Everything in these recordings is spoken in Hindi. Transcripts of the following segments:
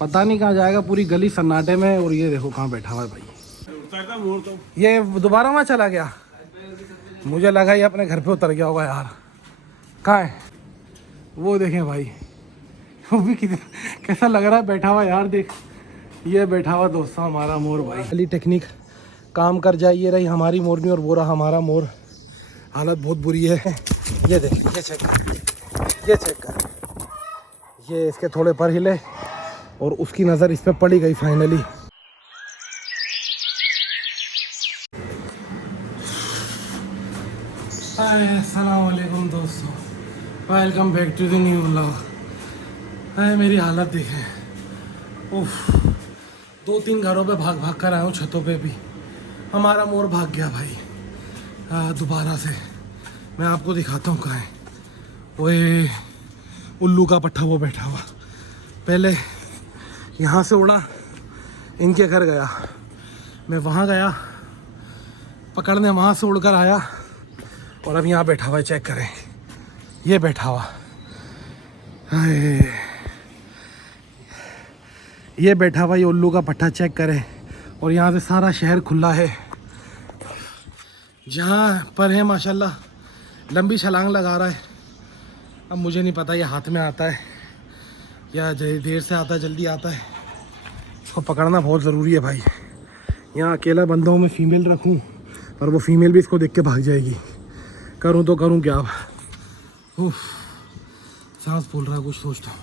पता नहीं कहाँ जाएगा, पूरी गली सन्नाटे में। और ये देखो कहाँ बैठा हुआ है भाई। ये दोबारा वहाँ चला गया, मुझे लगा ये अपने घर पे उतर गया होगा यार। कहाँ है वो? देखें भाई, वो भी कितना कैसा लग रहा है बैठा हुआ यार। देख ये बैठा हुआ दोस्तों हमारा मोर भाई। अली टेक्निक काम कर जाए। ये रही हमारी मोरनी और वो रहा हमारा मोर। हालत बहुत बुरी है। ये देख, ये चेक कर, ये चेक कर, ये इसके थोड़े पर हिले और उसकी नज़र इस पे पड़ी गई फाइनली। अस्सलाम वालेकुम दोस्तों, welcome back to the new vlog. मेरी हालत देखें, उफ। 2-3 घरों पे भाग भाग कर आया हूँ, छतों पे भी। हमारा मोर भाग गया भाई दोबारा से। मैं आपको दिखाता हूँ कहाँ है वो। उल्लू का पट्ठा वो बैठा हुआ। पहले यहाँ से उड़ा, इनके घर गया, मैं वहाँ गया पकड़ने, वहाँ से उड़कर आया और अब यहाँ बैठा हुआ है। चेक करें, ये बैठा हुआ, ये बैठा हुआ, ये उल्लू का पट्ठा चेक करें। और यहाँ से सारा शहर खुला है। जहाँ पर है माशाल्लाह लंबी छलांग लगा रहा है। अब मुझे नहीं पता ये हाथ में आता है या देर से आता है, जल्दी आता है। इसको पकड़ना बहुत ज़रूरी है भाई। यहाँ अकेला बंदा हूँ, मैं फ़ीमेल रखूँ पर वो फीमेल भी इसको देख के भाग जाएगी। करूँ तो करूँ क्या अब? उफ, सांस फूल रहा, कुछ सोचता हूँ।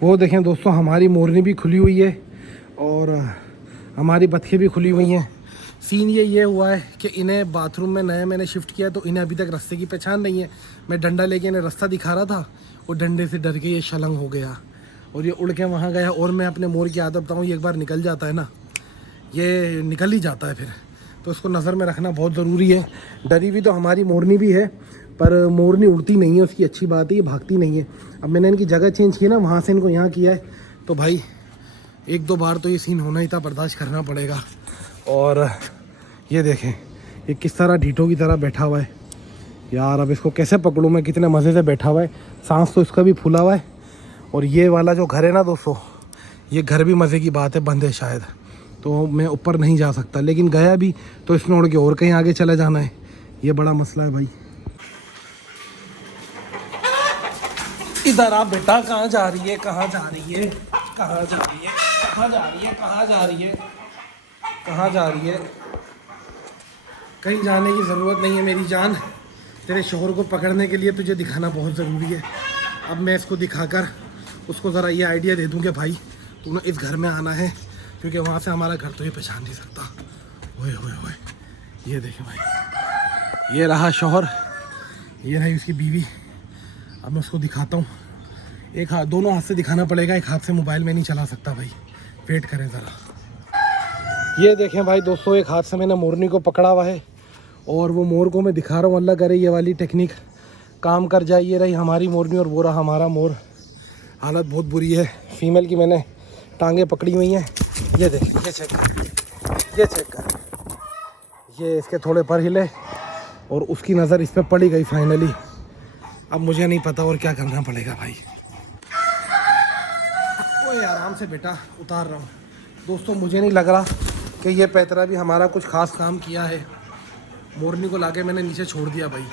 वो देखें दोस्तों, हमारी मोरनी भी खुली हुई है और हमारी बतखें भी खुली हुई हैं। सीन ये हुआ है कि इन्हें बाथरूम में नया मैंने शिफ्ट किया तो इन्हें अभी तक रास्ते की पहचान नहीं है। मैं डंडा लेके इन्हें रास्ता दिखा रहा था और डंडे से डर के ये शलंग हो गया और ये उड़ के वहाँ गया। और मैं अपने मोर की आदत बताऊँ, ये एक बार निकल जाता है ना, ये निकल ही जाता है फिर। तो उसको नज़र में रखना बहुत ज़रूरी है। डरी हुई तो हमारी मोरनी भी है पर मोरनी उड़ती नहीं है, उसकी अच्छी बात है, ये भागती नहीं है। अब मैंने इनकी जगह चेंज की ना, वहाँ से इनको यहाँ किया है तो भाई 1-2 बार तो ये सीन होना ही था, बर्दाश्त करना पड़ेगा। और ये देखें ये किस तरह ढीठों की तरह बैठा हुआ है यार। अब इसको कैसे पकड़ूँ मैं? कितने मज़े से बैठा हुआ है, सांस तो इसका भी फूला हुआ है। और ये वाला जो घर है ना दोस्तों, ये घर भी मज़े की बात है, बंद है शायद, तो मैं ऊपर नहीं जा सकता। लेकिन गया भी तो इसने उड़ के और कहीं आगे चले जाना है, ये बड़ा मसला है भाई। इधर आप बेटा, कहाँ जा रही है, कहाँ जा रही है, कहाँ जा रही है, कहाँ जा रही है, कहाँ जा रही है, कहाँ जा रही है? कहीं जाने की ज़रूरत नहीं है मेरी जान। तेरे शोहर को पकड़ने के लिए तुझे दिखाना बहुत ज़रूरी है। अब मैं इसको दिखाकर उसको ज़रा ये आइडिया दे दूँ कि भाई तू ना इस घर में आना है, क्योंकि वहाँ से हमारा घर तो ये पहचान नहीं सकता। ओए ओए ओए, ये देखें भाई, ये रहा शौहर, ये रही उसकी बीवी। अब मैं उसको दिखाता हूँ। एक हाथ, दोनों हाथ से दिखाना पड़ेगा, एक हाथ से मोबाइल में नहीं चला सकता भाई। वेट करें ज़रा। ये देखें भाई दोस्तों, एक हाथ से मैंने मोरनी को पकड़ा हुआ है और वो मोर को मैं दिखा रहा हूँ। अल्लाह करे ये वाली टेक्निक काम कर जाए। ये रही हमारी मोरनी और वो रहा हमारा मोर। हालत बहुत बुरी है। फीमेल की मैंने टांगें पकड़ी हुई हैं। ये देख, ये चेक कर, ये चेक कर, ये इसके थोड़े पर हिले और उसकी नज़र इस पर पड़ी गई फाइनली। अब मुझे नहीं पता और क्या करना पड़ेगा भाई। ओए आराम से बेटा, उतार रहा हूँ। दोस्तों मुझे नहीं लग रहा कि ये पैतरा भी हमारा कुछ ख़ास काम किया है। मोरनी को लाके मैंने नीचे छोड़ दिया भाई।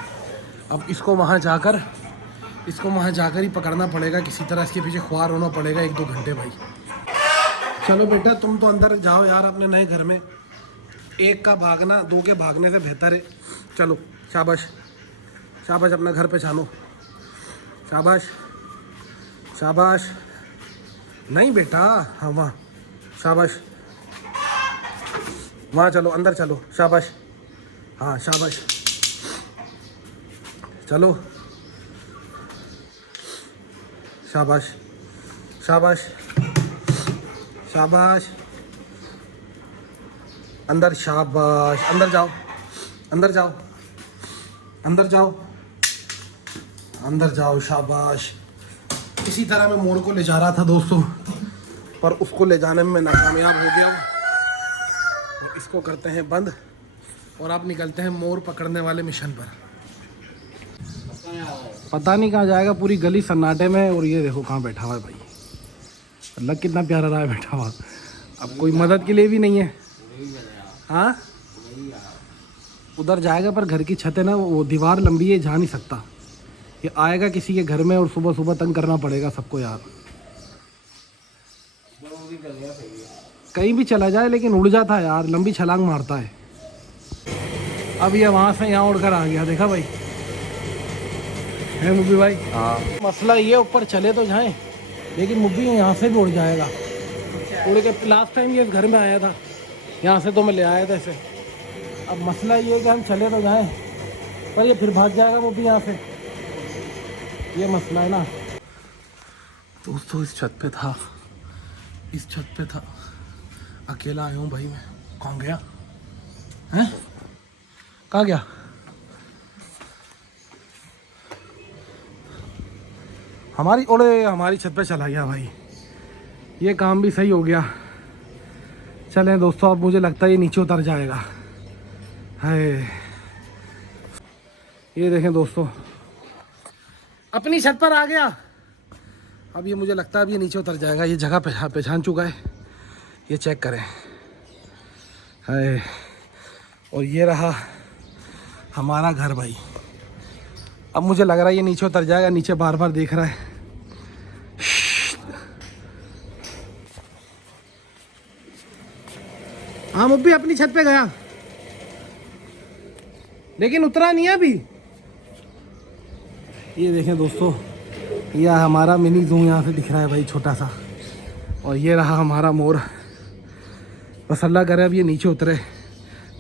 अब इसको वहाँ जाकर ही पकड़ना पड़ेगा किसी तरह। इसके पीछे ख्वार होना पड़ेगा 1-2 घंटे भाई। चलो बेटा, तुम तो अंदर जाओ यार अपने नए घर में। एक का भागना 2 के भागने से बेहतर है। चलो शाबाश, शाबाश, अपना घर पहचानो। शाबाश शाबाश। नहीं बेटा, हाँ वहाँ, शाबाश, वहाँ चलो, अंदर चलो, शाबाश, हाँ शाबाश, चलो, शाबाश शाबाश शाबाश, अंदर, शाबाश, अंदर जाओ, अंदर जाओ, अंदर जाओ, अंदर जाओ, शाबाश। इसी तरह मैं मोर को ले जा रहा था दोस्तों, पर उसको ले जाने में मैं नाकामयाब हो गया हूँ। तो इसको करते हैं बंद और आप निकलते हैं मोर पकड़ने वाले मिशन पर। पता नहीं कहाँ जाएगा, पूरी गली सन्नाटे में। और ये देखो कहाँ बैठा हुआ है भाई। अल्लाह कितना प्यारा रहा है बैठा हुआ। अब कोई मदद के लिए भी नहीं है। हाँ उधर जाएगा पर घर की छत है ना, वो दीवार लंबी है, जा नहीं सकता। ये आएगा किसी के घर में और सुबह सुबह तंग करना पड़ेगा सबको यार। कहीं भी चला जाए लेकिन उड़ जाता है यार, लंबी छलांग मारता है। अब ये वहाँ से यहाँ उड़कर आ गया, देखा भाई है मुब्बी भाई। हाँ मसला ये ऊपर चले तो जाएं, लेकिन मुब्बी यहाँ से भी उड़ जाएगा। उड़ के लास्ट टाइम ये घर में आया था, यहाँ से तो मैं ले आया था इसे। अब मसला ये है कि हम चले तो जाएं पर ये फिर भाग जाएगा मुब्बी यहाँ से, ये मसला है ना दोस्तों। इस छत पे था, इस छत पे था, अकेला आया हूँ भाई मैं। कहाँ गया हैं, कहाँ गया? हमारी छत पे चला गया भाई। ये काम भी सही हो गया। चलें दोस्तों, अब मुझे लगता है ये नीचे उतर जाएगा। है ये देखें दोस्तों, अपनी छत पर आ गया। अब ये मुझे लगता है अब ये नीचे उतर जाएगा। ये जगह पहचान चुका है, ये चेक करें। है और ये रहा हमारा घर भाई। अब मुझे लग रहा है ये नीचे उतर जाएगा, नीचे बार बार देख रहा है। हाँ मुब्बी अपनी छत पे गया लेकिन उतरा नहीं है अभी। ये देखें दोस्तों, यह हमारा मिनी ज़ू यहाँ से दिख रहा है भाई, छोटा सा। और ये रहा हमारा मोर। बस अल्लाह करे अब ये नीचे उतरे।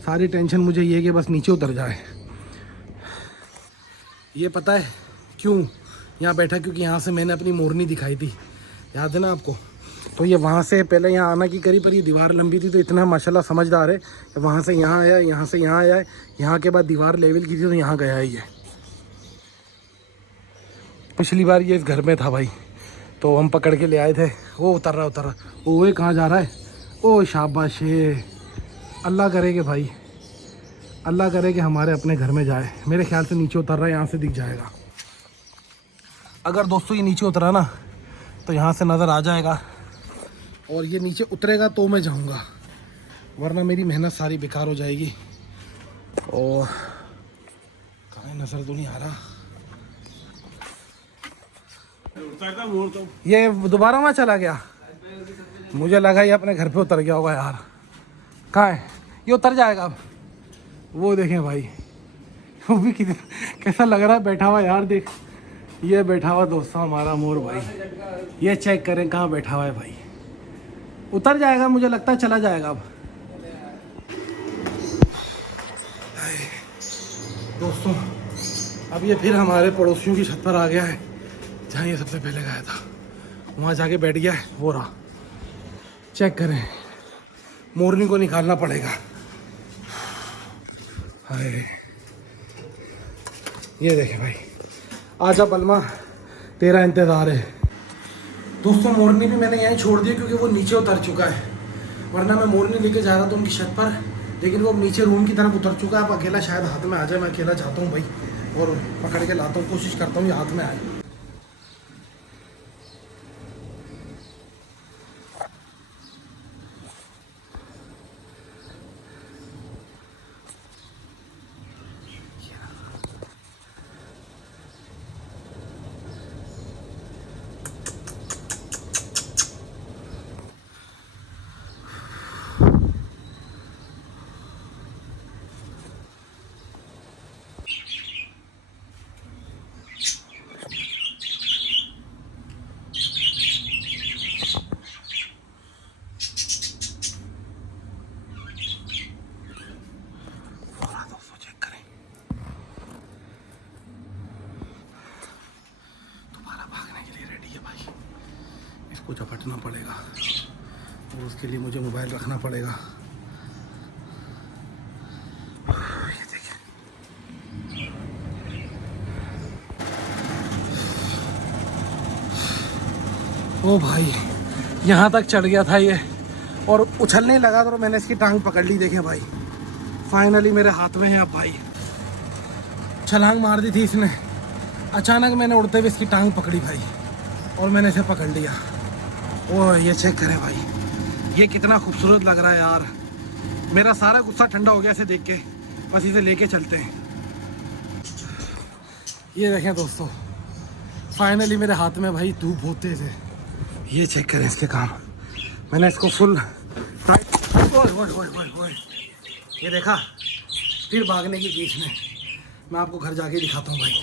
सारी टेंशन मुझे ये है कि बस नीचे उतर जाए। ये पता है क्यों यहाँ बैठा? क्योंकि यहाँ से मैंने अपनी मोरनी दिखाई थी, याद है ना आपको? तो ये वहाँ से पहले यहाँ आना की करी, पर ये दीवार लंबी थी तो इतना माशाल्लाह समझदार है। वहाँ से यहाँ आया, यहाँ से यहाँ आया है, यहाँ के बाद दीवार लेवल की थी तो यहाँ गया है ये। पिछली बार ये इस घर में था भाई, तो हम पकड़ के ले आए थे। वो उतर रहा वो कहाँ जा रहा है? ओ शाबाश, अल्लाह करे कि भाई, अल्लाह करे कि हमारे अपने घर में जाए। मेरे ख्याल से नीचे उतर रहा है, यहाँ से दिख जाएगा। अगर दोस्तों ये नीचे उतरा ना तो यहाँ से नज़र आ जाएगा, और ये नीचे उतरेगा तो मैं जाऊँगा, वरना मेरी मेहनत सारी बेकार हो जाएगी। और कहीं नज़र तो नहीं आ रहा। ये दोबारा वहाँ चला गया, मुझे लगा ये अपने घर पे उतर गया होगा यार। कहाँ है ये? उतर जाएगा अब। वो देखें भाई, वो भी कितना कैसा लग रहा है बैठा हुआ यार। देख ये बैठा हुआ दोस्तों हमारा मोर भाई, ये चेक करें कहाँ बैठा हुआ है भाई। उतर जाएगा मुझे लगता है, चला जाएगा अब। दोस्तों अब ये फिर हमारे पड़ोसियों की छत पर आ गया है, जहाँ ये सबसे पहले गया था। वहाँ जाके बैठ गया है, वो रहा। चेक करें, मोरनी को निकालना पड़ेगा। हाय ये देखे भाई, आजा बलमा, तेरा इंतज़ार है। दोस्तों मोरनी भी मैंने यहीं छोड़ दिया क्योंकि वो नीचे उतर चुका है, वरना मैं मोरनी लेके जा रहा था उनकी छत पर, लेकिन वो नीचे रूम की तरफ उतर चुका है। अब अकेला शायद हाथ में आ जाए। मैं अकेला जाता हूँ भाई और पकड़ के लाता हूँ, कोशिश करता हूँ ये हाथ में आए। को झपटना पड़ेगा और उसके लिए मुझे मोबाइल रखना पड़ेगा। ये देखिए, ओ भाई यहाँ तक चढ़ गया था ये और उछलने लगा तो मैंने इसकी टांग पकड़ ली। देखें भाई, फाइनली मेरे हाथ में है अब भाई। छलांग मार दी थी इसने, अचानक मैंने उड़ते हुए इसकी टांग पकड़ी भाई और मैंने इसे पकड़ लिया। ओह ये चेक करें भाई, ये कितना खूबसूरत लग रहा है यार। मेरा सारा गुस्सा ठंडा हो गया इसे देख के। बस इसे लेके चलते हैं। ये देखें दोस्तों, फाइनली मेरे हाथ में भाई धूप होते थे। ये चेक करें इसके काम। मैंने इसको फुल टाइट, ओए ओए ओए ओए ओए, ये देखा, फिर भागने की बीच में। मैं आपको घर जाके दिखाता हूँ भाई।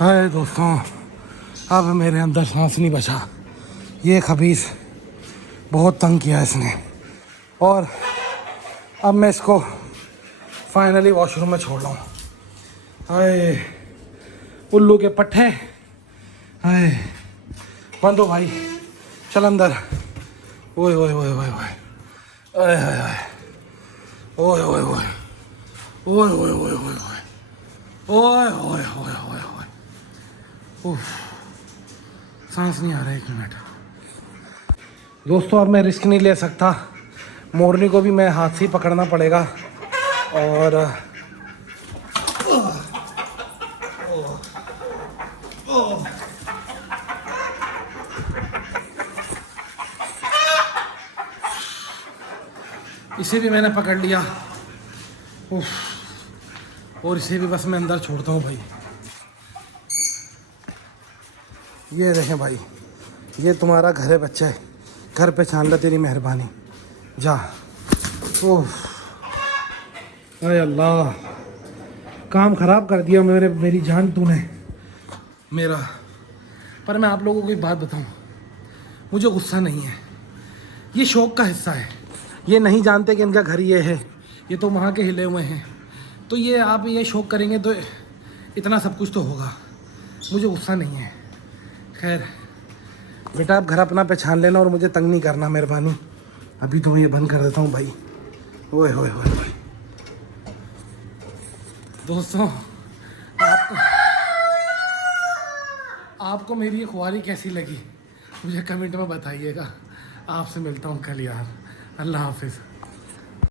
हाय दोस्तों, अब मेरे अंदर सांस नहीं बचा। ये खबीस बहुत तंग किया इसने, और अब मैं इसको फाइनली वॉशरूम में छोड़ रहा हूँ। हाय उल्लू के पट्टे, हाय बंद हो भाई, चल अंदर। ओए ओए ओए ओए ओए, आय हाय हाय, ओए ओए ओए ओए ओए ओए ओए ओए ओए ओए ओए ओए, उफ, सांस नहीं आ रहा। 1 मिनट दोस्तों, अब मैं रिस्क नहीं ले सकता। मोरनी को भी मैं हाथ से ही पकड़ना पड़ेगा। और इसे भी मैंने पकड़ लिया। उफ, और इसे भी बस मैं अंदर छोड़ता हूँ भाई। ये देखें भाई, ये तुम्हारा घर है बच्चे, घर पे छान ला, तेरी मेहरबानी, जा। ओह अरे अल्लाह, काम ख़राब कर दिया मेरी जान तूने मेरा। पर मैं आप लोगों को एक बात बताऊं, मुझे गुस्सा नहीं है, ये शौक़ का हिस्सा है। ये नहीं जानते कि इनका घर ये है, ये तो वहाँ के हिले हुए हैं। तो ये आप ये शौक़ करेंगे तो इतना सब कुछ तो होगा। मुझे गुस्सा नहीं है। खैर बेटा, आप घर अपना पहचान लेना और मुझे तंग नहीं करना, मेहरबानी। अभी तो मैं ये बंद कर देता हूँ भाई। ओए होए होए होए। दोस्तों, आपको मेरी ये खुआरी कैसी लगी मुझे कमेंट में बताइएगा। आपसे मिलता हूँ कल यार। अल्लाह हाफिज़।